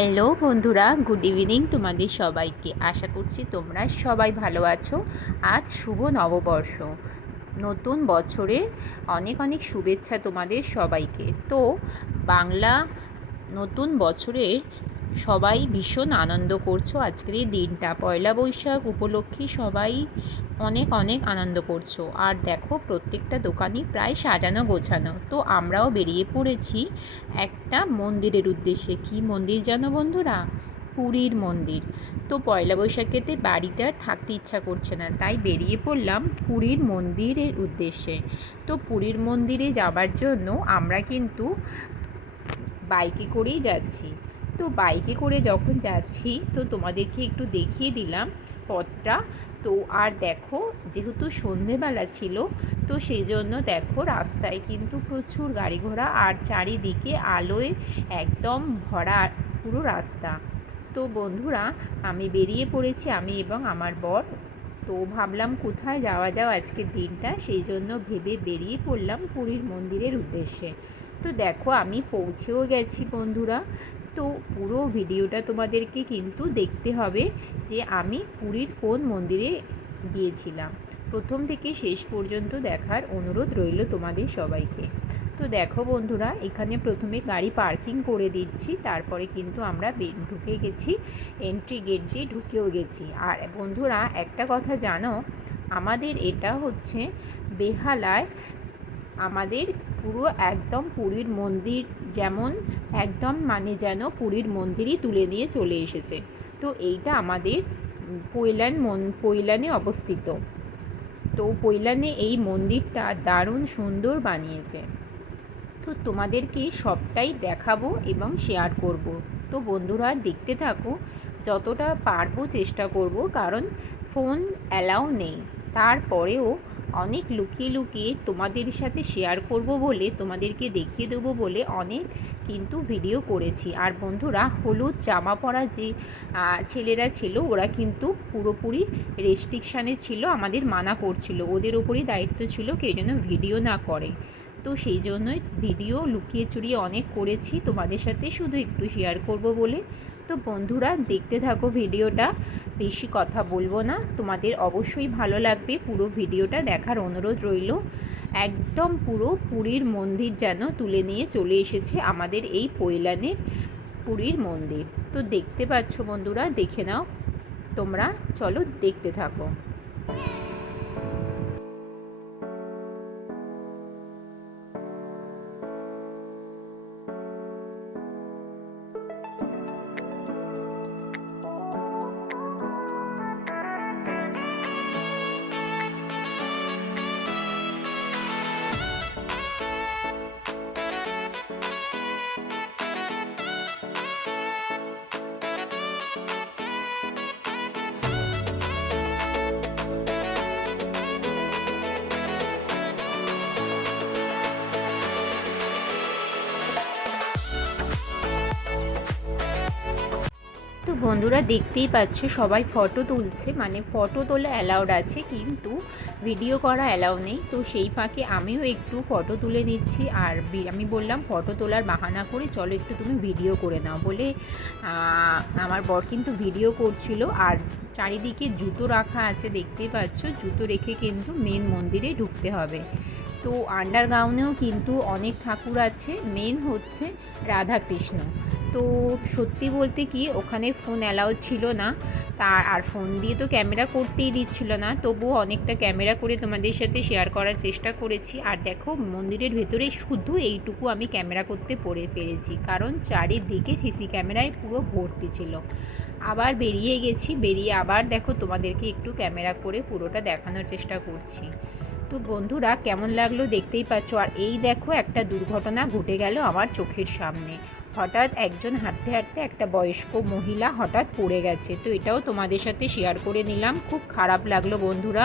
Hello বন্ধুরা, good evening তোমাদের সবাইকে। আশা করছি তোমরা সবাই ভালো আছো। আজ শুভ নববর্ষ। নতুন বছরের অনেক অনেক শুভেচ্ছা তোমাদের সবাইকে। তো বাংলা নতুন বছরের সবাই ভীষণ আনন্দ করছ আজকের এই দিনটা। পয়লা বৈশাখ উপলক্ষে সবাই অনেক অনেক আনন্দ করছ। আর দেখো, প্রত্যেকটা দোকানই প্রায় সাজানো গোছানো। তো আমরাও বেরিয়ে পড়েছি একটা মন্দিরের উদ্দেশ্যে। কি মন্দির জানো বন্ধুরা? পুরীর মন্দির। তো পয়লা বৈশাখেতে বাড়িতে আর থাকতে ইচ্ছা করছে না, তাই বেরিয়ে পড়লাম পুরীর মন্দিরের উদ্দেশ্যে। তো পুরীর মন্দিরে যাবার জন্য আমরা কিন্তু বাইকে করেই যাচ্ছি। তো বাইকে করে যখন যাচ্ছি, তো তোমাদেরকে একটু দেখিয়ে দিলাম পথটা। তো আর দেখো, যেহেতু সন্ধেবেলা ছিল, তো সেই জন্য দেখো রাস্তায় কিন্তু প্রচুর গাড়ি ঘোড়া আর চারিদিকে আলোয় একদম ভরা পুরো রাস্তা। তো বন্ধুরা, আমি বেরিয়ে পড়েছি আমি এবং আমার বর। তো ভাবলাম কোথায় যাওয়া যাও আজকের দিনটা, সেই জন্য ভেবে বেরিয়ে পড়লাম পুরীর মন্দিরের উদ্দেশ্যে। তো দেখো আমি পৌঁছেও গেছি বন্ধুরা। তো পুরো ভিডিওটা তোমাদেরকে কিন্তু দেখতে হবে যে আমি পুরীর কোন মন্দিরে গিয়েছিলাম। প্রথম থেকে শেষ পর্যন্ত দেখার অনুরোধ রইল তোমাদের সবাইকে। তো দেখো বন্ধুরা, এখানে প্রথমে গাড়ি পার্কিং করে দিচ্ছি, তারপরে কিন্তু আমরা ঢুকে গেছি এন্ট্রি গেট দিয়ে ঢুকেও গেছি। আর বন্ধুরা, একটা কথা জানো, আমাদের এটা হচ্ছে বেহালায় আমাদের পুরো একদম পুরীর মন্দির যেমন একদম মানে যেন পুরীর মন্দিরই তুলে নিয়ে চলে এসেছে। তো এইটা আমাদের পৈলান মন, পৈলানে অবস্থিত। তো পৈলানে এই মন্দিরটা দারুণ সুন্দর বানিয়েছে। তো তোমাদেরকে সবটাই দেখাবো এবং শেয়ার করব। তো বন্ধুরা, দেখতে থাকো, যতটা পারব চেষ্টা করব, কারণ ফোন অ্যালাউ নেই। তারপরেও অনেক লুকিয়ে লুকিয়ে তোমাদের সাথে শেয়ার করব বলে তোমাদেরকে দেখিয়ে দেবো বলে অনেক কিন্তু ভিডিও করেছি। আর বন্ধুরা, হলুদ জামা পরা যে ছেলেরা ছিল, ওরা কিন্তু পুরোপুরি রেস্ট্রিকশানে ছিল, আমাদের মানা করছিল। ওদের ওপরই দায়িত্ব ছিল কেউ যেন ভিডিও না করে। তো সেই জন্যই ভিডিও লুকিয়ে চুরিয়ে অনেক করেছি। তোমাদের সাথে শুধু একটু শেয়ার করব বলে তো বন্ধুরা, দেখতে থাকো ভিডিওটা। বেশি কথা বলব না। তোমাদের অবশ্যই ভালো লাগবে। পুরো ভিডিওটা দেখার অনুরোধ রইল। একদম পুরো পুরীর মন্দির যেন তুলে নিয়ে চলে এসেছে আমাদের এই পৈলানের পুরীর মন্দির। তো দেখতে পাচ্ছ বন্ধুরা, দেখে নাও। তোমরা, চলো দেখতে থাকো। বন্ধুরা দেখতেই পাচ্ছ, সবাই ফটো তুলছে। মানে ফটো তোলা অ্যালাউড আছে, কিন্তু ভিডিও করা অ্যালাউ নেই। তো সেই ফাঁকে আমিও একটু ফটো তুলে নিচ্ছি। আর আমি বললাম ফটো তোলার বাহানা করে চলো একটু তুমি ভিডিও করে নাও বলে আমার বর কিন্তু ভিডিও করছিল। আর চারিদিকে জুতো রাখা আছে, দেখতেই পাচ্ছ। জুতো রেখে কিন্তু মেন মন্দিরে ঢুকতে হবে। তো আন্ডারগ্রাউন্ডেও কিন্তু অনেক ঠাকুর আছে মেন হচ্ছে রাধাকৃষ্ণ। তো সত্যি বলতে কি, ওখানে ফোন অ্যালাউ ছিল না। তার আর ফোন দিয়ে তো ক্যামেরা করতেই দিচ্ছিল না। তবুও অনেকটা ক্যামেরা করে তোমাদের সাথে শেয়ার করার চেষ্টা করেছি। আর দেখো, মন্দিরের ভেতরে শুধু এইটুকু আমি ক্যামেরা করতে পড়ে পেরেছি। কারণ চারিদিকে সিসি ক্যামেরায় পুরো ভর্তি ছিল। আবার বেরিয়ে গেছি, বেরিয়ে আবার দেখো তোমাদেরকে একটু ক্যামেরা করে পুরোটা দেখানোর চেষ্টা করছি। তো বন্ধুরা, কেমন লাগল দেখতেই পাচ্ছ? আর এই দেখো, একটা দুর্ঘটনা ঘটে গেল আমার চোখের সামনে। হঠাৎ একজন হাঁটতে হাঁটতে একটা বয়স্ক মহিলা হঠাৎ পড়ে গেছে। তো এটাও তোমাদের সাথে শেয়ার করে নিলাম। খুব খারাপ লাগল বন্ধুরা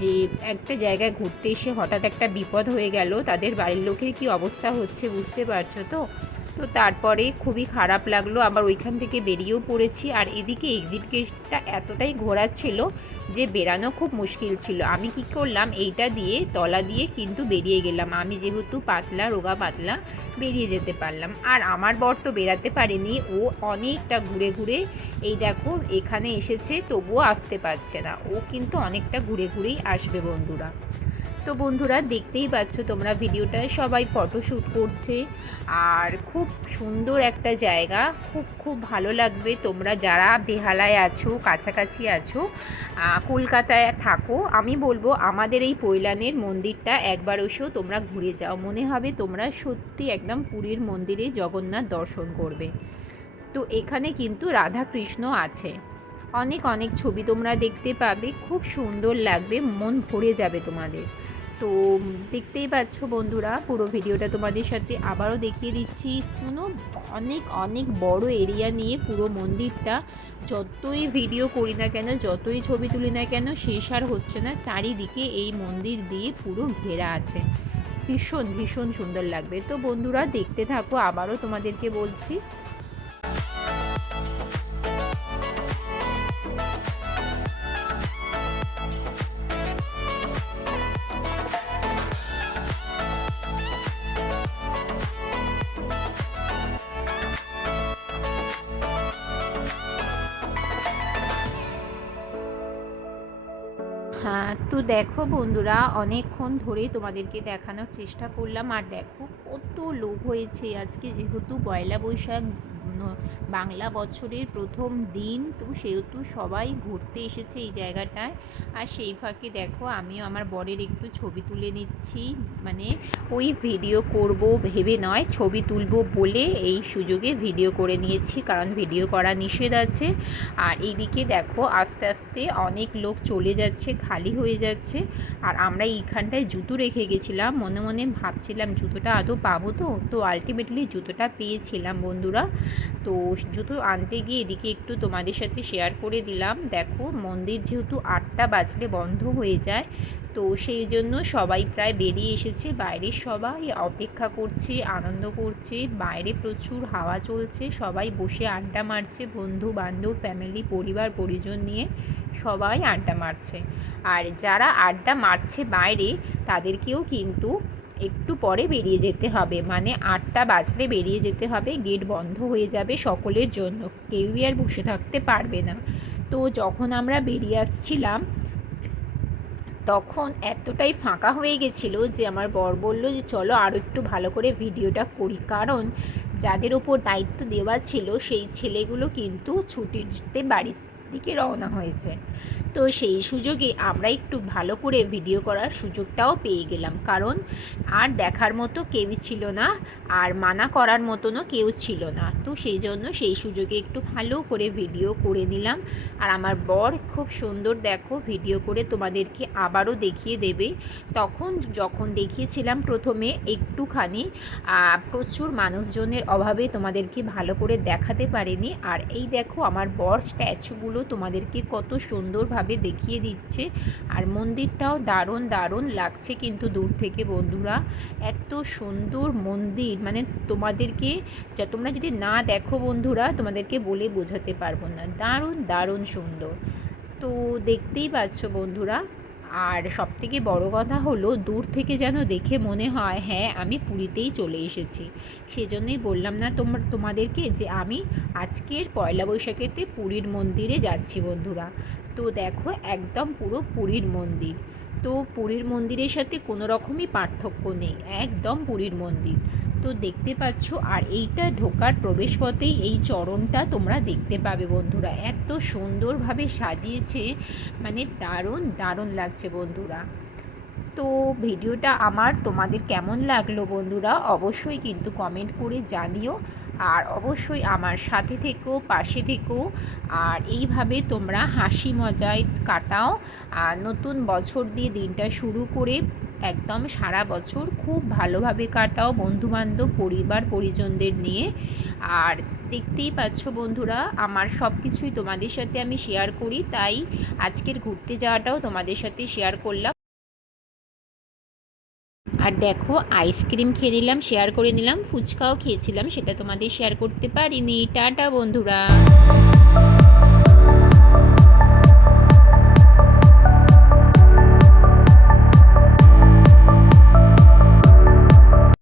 যে একটা জায়গায় ঘুরতে এসে হঠাৎ একটা বিপদ হয়ে গেল। তাদের বাড়ির লোকের কি অবস্থা হচ্ছে বুঝতে পারছ তো? তো তারপরে খুবই খারাপ লাগল। আবার ওইখান থেকে বেরিয়েও পড়েছি। আর এদিকে এক্সিট গেটটা এতটাই ঘোরা ছিল যে বেরানো খুব মুশকিল ছিল। আমি কি করলাম, এইটা দিয়ে তলা দিয়ে কিন্তু বেরিয়ে গেলাম। আমি যেহেতু পাতলা, রোগা পাতলা, বেরিয়ে যেতে পারলাম। আর আমার বর তো বেরাতে পারেনি। ও অনেকটা ঘুরে ঘুরে, এই দেখো, এখানে এসেছে, তবুও আসতে পারছে না। ও কিন্তু অনেকটা ঘুরে ঘুরেই আসবে বন্ধুরা। তো বন্ধুরা দেখতেই পাচ্ছ তোমরা ভিডিওটায় সবাই ফটোশ্যুট করছে। আর খুব সুন্দর একটা জায়গা, খুব খুব ভালো লাগবে। তোমরা যারা বেহালায় আছো, কাছাকাছি আছো কলকাতায় থাকো, আমি বলব আমাদের এই পৈলানের মন্দিরটা একবার এসেও তোমরা ঘুরে যাও। মনে হবে তোমরা সত্যি একদম পুরীর মন্দিরে জগন্নাথ দর্শন করবে। তো এখানে কিন্তু রাধা কৃষ্ণ আছে। অনেক অনেক ছবি তোমরা দেখতে পাবে। খুব সুন্দর লাগবে, মন ভরে যাবে তোমাদের। তো দেখতেই পাচ্ছ বন্ধুরা, পুরো ভিডিওটা তোমাদের সাথে আবারও দেখিয়ে দিচ্ছি। কোনো অনেক অনেক বড় এরিয়া নিয়ে পুরো মন্দিরটা যতই ভিডিও করি না কেন, যতই ছবি তুলি না কেন, শেষ আর হচ্ছে না। চারিদিকে এই মন্দির দিয়ে পুরো ঘেরা আছে। ভীষণ ভীষণ সুন্দর লাগবে। তো বন্ধুরা, দেখতে থাকো, আবারও তোমাদেরকে বলছি তো দেখো বন্ধুরা, অনেকক্ষণ ধরে তোমাদেরকে দেখানোর চেষ্টা করলাম। আর দেখো কত লোক হয়েছে আজকে, যেহেতু পয়লা বৈশাখ বাংলা বছরের প্রথম দিন তো সেহেতু সবাই ঘুরতে এসেছে এই জায়গাটায়। আর সেই ফাঁকে দেখো, আমিও আমার বরের একটু ছবি তুলে নিচ্ছি। মানে ওই ভিডিও করব ভেবে নয়, ছবি তুলবো বলে এই সুযোগে ভিডিও করে নিয়েছি, কারণ ভিডিও করা নিষেধ আছে। আর এইদিকে দেখো, আস্তে আস্তে অনেক লোক চলে যাচ্ছে, খালি হয়ে যাচ্ছে। আর আমরা এইখানটায় জুতো রেখে গেছিলাম, মনে মনে ভাবছিলাম জুতোটা আদৌ পাবো তো? তো আলটিমেটলি জুতোটা পেয়েছিলাম বন্ধুরা। তো জুতো আনতে গিয়ে এদিকে একটু তোমাদের সাথে শেয়ার করে দিলাম। দেখো, মন্দির যেহেতু আটটা বাজলে বন্ধ হয়ে যায়, তো সেই জন্য সবাই প্রায় বেরিয়ে এসেছে। বাইরে সবাই অপেক্ষা করছে, আনন্দ করছে, বাইরে প্রচুর হাওয়া চলছে। সবাই বসে আড্ডা মারছে বন্ধু বান্ধব ফ্যামিলি পরিবার, পরিজন নিয়ে সবাই আড্ডা মারছে। আর যারা আড্ডা মারছে বাইরে, তাদেরকেও কিন্তু একটু পরে বেরিয়ে যেতে হবে। মানে আটটা বাজলে বেরিয়ে যেতে হবে। গেট বন্ধ হয়ে যাবে সকলের জন্য। কেউই আর বসে থাকতে পারবে না। তো যখন আমরা বেরিয়ে আসছিলাম, তখন এতটাই ফাঁকা হয়ে গেছিল যে আমার বর বলল যে, চলো আরও একটু ভালো করে ভিডিওটা করি। কারণ যাদের ওপর দায়িত্ব দেওয়া ছিল, সেই ছেলেগুলো কিন্তু ছুটিতে বাড়ির দিকে রওনা হয়েছে। তো সেই সুযোগে আমরা একটু ভালো করে ভিডিও করার সুযোগটাও পেয়ে গেলাম। কারণ আর দেখার মতো কেউই ছিল না, আর মানা করার মতনও কেউ ছিল না। তো সেই জন্য সেই সুযোগে একটু ভালো করে ভিডিও করে নিলাম। আর আমার বর খুব সুন্দর দেখো ভিডিও করে তোমাদেরকে আবারও দেখিয়ে দেবে। তখন যখন দেখিয়েছিলাম প্রথমে একটুখানি প্রচুর মানুষজনের অভাবে তোমাদেরকে ভালো করে দেখাতে পারিনি। আর এই দেখো আমার বর স্ট্যাচুগুলো তোমাদেরকে কত সুন্দরভাবে দেখিয়ে দিচ্ছে। আর মন্দিরটাও দারুণ দারুণ লাগছে কিন্তু দূর থেকে বন্ধুরা। এত সুন্দর মন্দির মানে তোমাদেরকে যা, তোমরা যদি না দেখো বন্ধুরা, তোমাদেরকে বলে বোঝাতে পারব না। দারুণ দারুণ সুন্দর। তো দেখতেই পাচ্ছ বন্ধুরা আর সব থেকে বড় কথা হলো, দূর থেকে যেন দেখে মনে হয় হ্যাঁ আমি পুরীতেই চলে এসেছি। সেজন্যই বললাম না তোমার তোমাদেরকে যে আমি আজকের পয়লা বৈশাখেতে পুরীর মন্দিরে যাচ্ছি বন্ধুরা। তো দেখো, একদম পুরো পুরীর মন্দির। তো পুরীর মন্দিরের সাথে কোনো রকমই পার্থক্য নেই, একদম পুরীর মন্দির। তো দেখতে পাচ্ছ, আর এইটা ঢোকার প্রবেশপথেই এই চরণটা তোমরা দেখতে পাবে বন্ধুরা। এত সুন্দরভাবে সাজিয়েছে মানে দারুণ দারুণ লাগছে বন্ধুরা। তো ভিডিওটা আমার তোমাদের কেমন লাগল বন্ধুরা, অবশ্যই কিন্তু কমেন্ট করে জানিও। আর অবশ্যই আমার সাথে থেকো, পাশে থেকো। আর এইভাবে তোমরা হাসি মজায় কাটাও। আর নতুন বছর দিয়ে দিনটা শুরু করে একদম সারা বছর খুব ভালোভাবে কাটাও বন্ধুবান্ধব, পরিবার, পরিজনদের নিয়ে। আর দেখতেই পাচ্ছ বন্ধুরা, আমার সব কিছুই তোমাদের সাথে আমি শেয়ার করি। তাই আজকের ঘুরতে যাওয়াটাও তোমাদের সাথে শেয়ার করলাম। আর দেখো, আইসক্রিম খেয়ে নিলাম শেয়ার করে নিলাম, ফুচকাও খেয়েছিলাম, সেটা তোমাদের শেয়ার করতে পারিনি। টাটা বন্ধুরা।